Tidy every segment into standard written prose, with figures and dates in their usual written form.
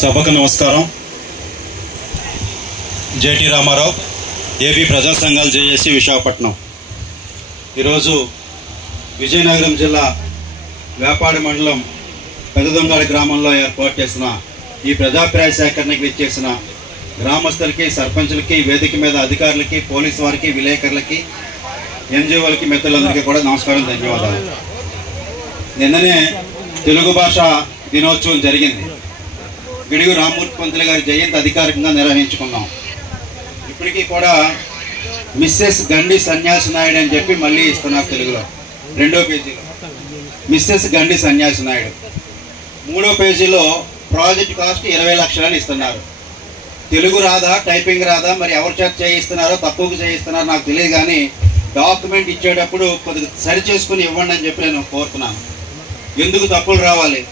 సభకు నమస్కారం. JT Ramarao, AB ప్రజా సంఘాలు జేఏసీ విశాఖపట్నం. ఈరోజు విజయనగరం జిల్లా వేపాడి మండలం పెదదొంగాడి గ్రామంలో ఏర్పాటు చేసిన ఈ ప్రజాభిప్రాయ సేకరణకి విచ్చేసిన గ్రామస్తులకి, సర్పంచులకి, వేదిక మీద అధికారులకి, పోలీసు వారికి, విలేకరులకి, ఎన్జిఓలకి, మిత్రులందరికీ కూడా నమస్కారం, ధన్యవాదాలు. నిన్ననే తెలుగు భాష దినోత్సవం జరిగింది. గిడుగు రామ్మూర్తి పంతులు గారి జయంతి అధికారికంగా నిర్వహించుకున్నాం. ఇప్పటికీ కూడా మిస్సెస్ గండి సన్యాసి నాయుడు అని చెప్పి మళ్ళీ ఇస్తున్నారు తెలుగులో. 2వ పేజీలో మిస్సెస్ గండి సన్యాసి నాయుడు, 3వ పేజీలో ప్రాజెక్ట్ కాస్ట్ 20 లక్షలని ఇస్తున్నారు. తెలుగు రాదా, టైపింగ్ రాదా, మరి ఎవరి చేత చేయిస్తున్నారో, తక్కువకు చేయిస్తున్నారో నాకు తెలియదు, కానీ డాక్యుమెంట్ ఇచ్చేటప్పుడు కొద్దిగా సరి చేసుకుని ఇవ్వండి అని చెప్పి నేను కోరుతున్నాను. ఎందుకు తప్పులు రావాలి?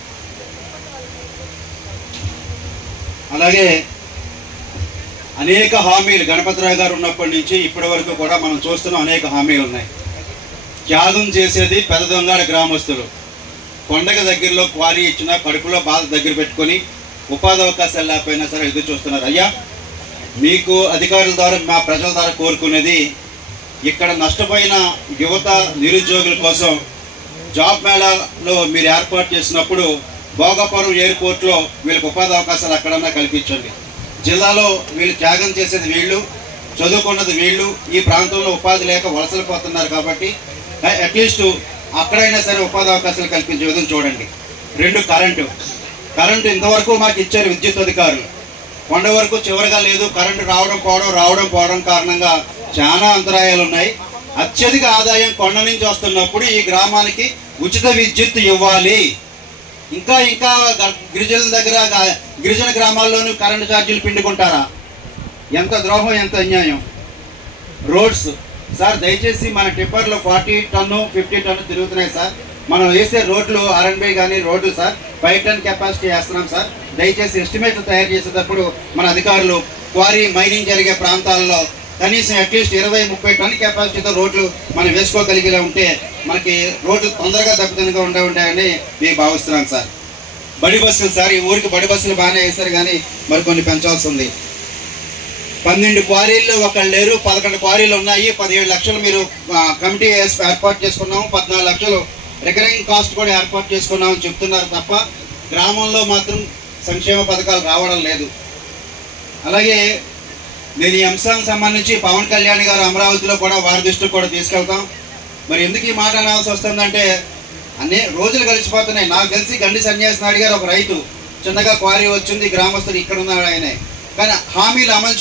అలాగే అనేక హామీలు గణపతిరావు గారు ఉన్నప్పటి నుంచి ఇప్పటి వరకు కూడా మనం చూస్తున్న అనేక హామీలు ఉన్నాయి. త్యాగం చేసేది పెదదొంగాడి గ్రామస్తులు. కొండగ దగ్గరలో క్వారీ ఇచ్చినా కడుపులో బాధ దగ్గర పెట్టుకొని ఉపాధి అవకాశాలు లేకపోయినా సరే ఎదురు చూస్తున్నారు. అయ్యా, మీకు అధికారుల ద్వారా, మా ప్రజల ద్వారా కోరుకునేది, ఇక్కడ నష్టపోయిన యువత, నిరుద్యోగుల కోసం జాబ్ మేళాలో మీరు ఏర్పాటు చేసినప్పుడు భోగాపురం ఎయిర్పోర్ట్లో వీళ్ళకి ఉపాధి అవకాశాలు ఎక్కడన్నా కల్పించండి. జిల్లాలో వీళ్ళు త్యాగం చేసేది వీళ్ళు, చదువుకున్నది వీళ్ళు, ఈ ప్రాంతంలో ఉపాధి లేక వలసలు పోతున్నారు కాబట్టి అట్లీస్ట్ అక్కడైనా సరే ఉపాధి అవకాశాలు కల్పించే విధంగా చూడండి. 2, కరెంటు ఇంతవరకు మాకు ఇచ్చారు విద్యుత్ అధికారులు, కొండ వరకు చివరిగా లేదు. కరెంటు రావడం పోవడం కారణంగా చాలా అంతరాయాలు ఉన్నాయి. అత్యధిక ఆదాయం కొండ నుంచి వస్తున్నప్పుడు ఈ గ్రామానికి ఉచిత విద్యుత్ ఇవ్వాలి. ఇంకా గిరిజనుల దగ్గర, గిరిజన గ్రామాల్లోనూ కరెంటు ఛార్జీలు పిండుకుంటారా? ఎంత ద్రోహం, ఎంత అన్యాయం. రోడ్స్ సార్, దయచేసి మన టిప్పర్లు 40 టన్ను 50 టన్ను తిరుగుతున్నాయి సార్. మనం వేసే రోడ్లు R&B కానీ రోడ్లు సార్ 5 టన్ కెపాసిటీ వేస్తున్నాం సార్. దయచేసి ఎస్టిమేట్లు తయారు చేసేటప్పుడు మన అధికారులు క్వారీ, మైనింగ్ జరిగే ప్రాంతాల్లో కనీసం అట్లీస్ట్ 20-30 టన్ కెపాసిటీతో రోడ్లు మనం వేసుకోగలిగేలా ఉంటే మనకి రోడ్లు తొందరగా దెబ్బతినగా ఉంటాయని మేము భావిస్తున్నాం సార్. బడి బస్సులు సార్, ఈ ఊరికి బడి బస్సులు బాగానే వేశారు, కానీ మరికొన్ని పెంచాల్సి ఉంది. 12 క్వారీల్లో ఒకళ్ళు లేరు, 11 క్వారీలు ఉన్నాయి. 17 లక్షలు మీరు కమిటీ ఏర్పాటు చేసుకున్నాము, 14 లక్షలు రికరింగ్ కాస్ట్ కూడా ఏర్పాటు చేసుకున్నామని చెప్తున్నారు తప్ప గ్రామంలో మాత్రం సంక్షేమ పథకాలు రావడం లేదు. అలాగే నేను ఈ అంశానికి సంబంధించి పవన్ కళ్యాణ్ గారు అమరావతిలో కూడా వారి దృష్టికి కూడా తీసుకెళ్తాం. మరి ఎందుకు ఈ మాట అనాల్సి వస్తుందంటే, అన్ని రోజులు కలిసిపోతున్నాయి. నాకు తెలిసి గండి సన్యాసి నాయుడు గారు ఒక రైతు, చిన్నగా క్వారీ వచ్చింది, గ్రామస్తులు ఇక్కడ ఉన్నాడు ఆయనే, కానీ హామీలు అమలు